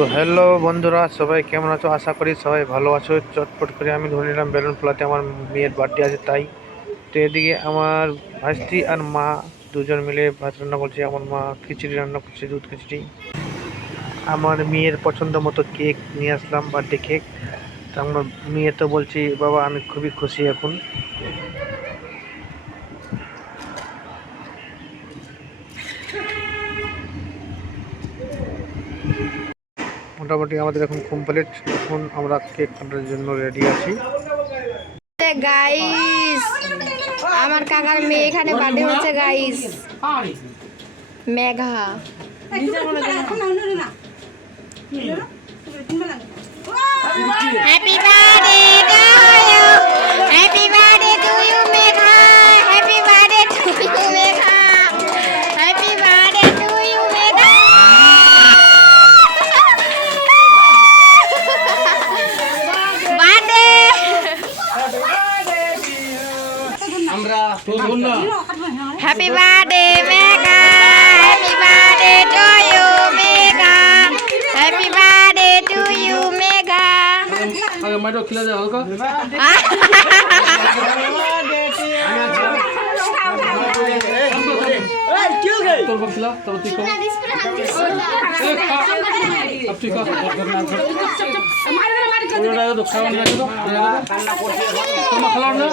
তো হ্যালো বন্ধুরা, সবাই কেমন আছো? আশা করি সবাই ভালো আছো। চটপট করে আমি ধরে নিলাম বেলুন ফোলাতে, আমার মেয়ের বার্থডে আছে তাই। তো এদিকে আমার ভাস্তি আর মা দুজন মিলে ভাত রান্না করছে। আমার মা খিচুড়ি রান্না করছে, দুধ খিচুড়ি। আমার মেয়ের পছন্দ মতো কেক নিয়ে আসলাম, বার্থডে কেক। তো আমার মেয়ে তো বলছি, বাবা আমি খুবই খুশি এখন। মোটামুটি আমাদের এখন কমপ্লিট। এখন আমরা কেক কাটার জন্য রেডি আছি। গাইস, আমার কাকার মেয়ে এখানে বার্থডে হচ্ছে guys. Megha happy birthday to you, happy birthday to you Megha, happy birthday to you Megha, happy birthday to you Megha. Birthday আমরা তোর না happy birthday Megha, happy birthday to you Megha, happy birthday to you Megha. আগে মাইটো খেলে যায় হালকা তোর বাপ খেলা তারপর তুই খাওয়া খেলার না